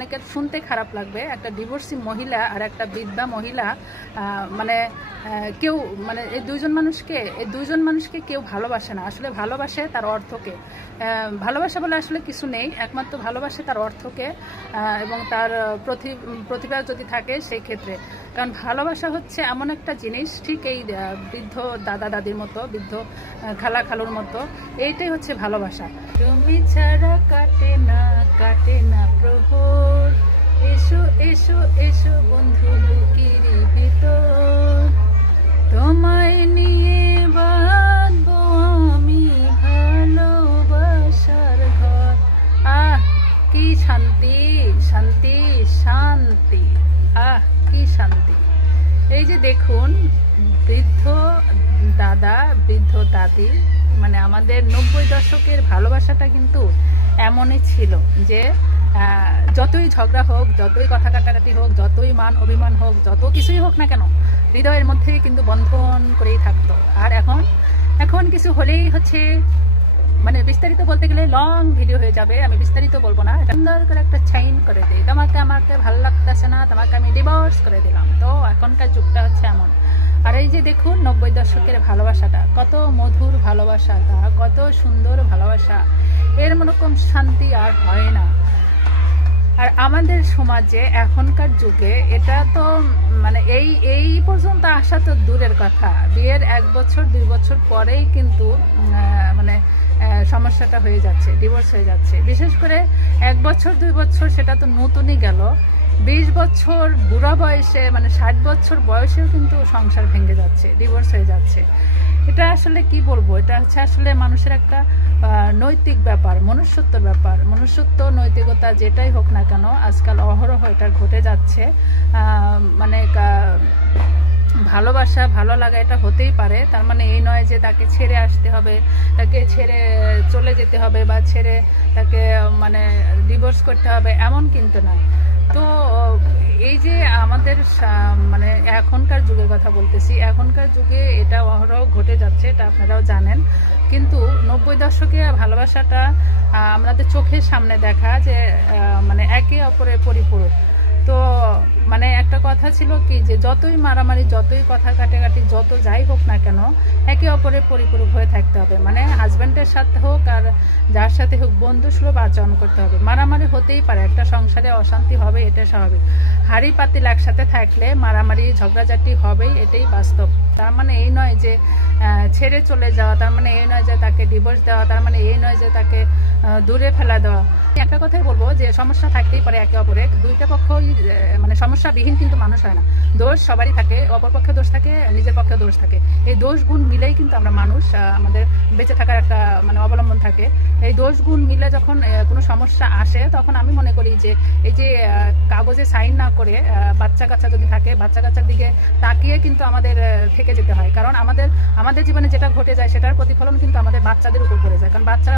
অনেকের শুনতে খারাপ লাগবে, একটা ডিভোর্সি মহিলা আর একটা বিধবা মহিলা মানে কেউ মানে এই দুইজন মানুষকে কেউ ভালোবাসে না। আসলে ভালোবাসে তার অর্থকে, ভালোবাসা বলে আসলে কিছু নেই, একমাত্র ভালোবাসে তার অর্থকে এবং তার প্রতিভা যদি থাকে সেই ক্ষেত্রে। কারণ ভালোবাসা হচ্ছে এমন একটা জিনিস, ঠিক এই বৃদ্ধ দাদা দাদির মতো, বৃদ্ধ খালা খালুর মতো, এইটাই হচ্ছে ভালোবাসা। তুমি ছাড়া কাটে না প্রহর, এসো এসো এসো বন্ধু বুকের ভিতর, তোমায় নিয়ে বাঁধবো আমি ভালোবাসার ঘর। কি শান্তি শান্তি শান্তি, কি শান্তি। এই যে দেখুন, বৃদ্ধ দাদা বৃদ্ধ দাদি, মানে আমাদের 90 দশকের ভালোবাসাটা কিন্তু এমনই ছিল যে যতই ঝগড়া হোক, যতই কথা কাটাকাটি হোক, যতই মান অভিমান হোক, যত কিছুই হোক না কেন, হৃদয়ের মধ্যে কিন্তু বন্ধন করেই থাকতো। আর এখন কিছু হলেই হচ্ছে, মানে বিস্তারিত বলতে গেলে লং ভিডিও হয়ে যাবে, আমি বিস্তারিত বলবো না। সুন্দর করে একটা চাইন করে দিই, আমাকে ভালো লাগতেছে না, তোমাকে আমি ডিভোর্স করে দিলাম। তো এখনকার যুগটা হচ্ছে এমন। আর এই যে দেখুন 90 দশকের ভালোবাসাটা, কত মধুর ভালোবাসাটা, কত সুন্দর ভালোবাসা, এর মনোরকম শান্তি আর হয় না। আর আমাদের সমাজে এখনকার যুগে এটা তো মানে এই পর্যন্ত আসা তো দূরের কথা, বিয়ের 1 বছর 2 বছর পরেই কিন্তু মানে সমস্যাটা হয়ে যাচ্ছে, ডিভোর্স হয়ে যাচ্ছে। বিশেষ করে 1 বছর 2 বছর সেটা তো নতুনই গেল, 20 বছর বুড়া বয়সে, মানে 60 বছর বয়সেও কিন্তু সংসার ভেঙে যাচ্ছে, ডিভোর্স হয়ে যাচ্ছে। এটা আসলে কি বলবো, এটা হচ্ছে আসলে মানুষের একটা নৈতিক ব্যাপার, মনুষ্যত্বের ব্যাপার। মনুষ্যত্ব, নৈতিকতা যেটাই হোক না কেন, আজকাল অহরহ এটা ঘটে যাচ্ছে। মানে ভালোবাসা ভালো লাগা এটা হতেই পারে, তার মানে এই নয় যে তাকে ছেড়ে আসতে হবে, তাকে ছেড়ে চলে যেতে হবে, বা ছেড়ে তাকে মানে ডিভোর্স করতে হবে, এমন কিন্তু নয়। তো এই যে আমাদের মানে এখনকার যুগের কথা বলতেছি, এখনকার যুগে এটা অহরহ ঘটে যাচ্ছে, এটা আপনারাও জানেন। কিন্তু 90 দশকে ভালোবাসাটা আমাদের চোখের সামনে দেখা, যে মানে একে অপরের পরিপূরক। তো মানে একটা কথা ছিল কি, যে যতই মারামারি, যতই কথা কাটাকাটি, যত যাই হোক না কেন, একে অপরের পরিপূরক হয়ে থাকতে হবে। মানে হাজব্যান্ডের সাথে হোক আর যার সাথে হোক, বন্ধুসুলভ আচরণ করতে হবে। মারামারি হতেই পারে, একটা সংসারে অশান্তি হবে, এটা স্বাভাবিক। হাড়ি পাতিল একসাথে থাকলে মারামারি ঝগড়াঝাটি হবেই, এটাই বাস্তব। তার মানে এই নয় যে ছেড়ে চলে যাওয়া, তার মানে এই নয় যে তাকে ডিভোর্স দেওয়া, তার মানে এই নয় যে তাকে দূরে ফেলা দেওয়া। একটা কথাই বলবো যে সমস্যা থাকতেই পারে একে অপরে, দুইটা পক্ষই মানে সমস্যাবিহীন কিন্তু মানুষ হয় না। দোষ সবারই থাকে, অপর পক্ষে দোষ থাকে, নিজের পক্ষে দোষ থাকে। এই দোষ গুণ মিলেই কিন্তু আমরা মানুষ, আমাদের বেঁচে থাকার একটা মানে অবলম্বন থাকে। এই দোষ গুণ মিলে যখন কোনো সমস্যা আসে, তখন আমি মনে করি যে এই যে কাগজে সাইন না করে বাচ্চা কাচ্চা যদি থাকে, বাচ্চা কাচ্চার দিকে তাকিয়ে কিন্তু আমাদের থেকে যেতে হয়। কারণ আমাদের জীবনে যেটা ঘটে যায়, সেটার প্রতিফলন কিন্তু আমাদের বাচ্চাদের উপর পড়ে যায়। কারণ বাচ্চা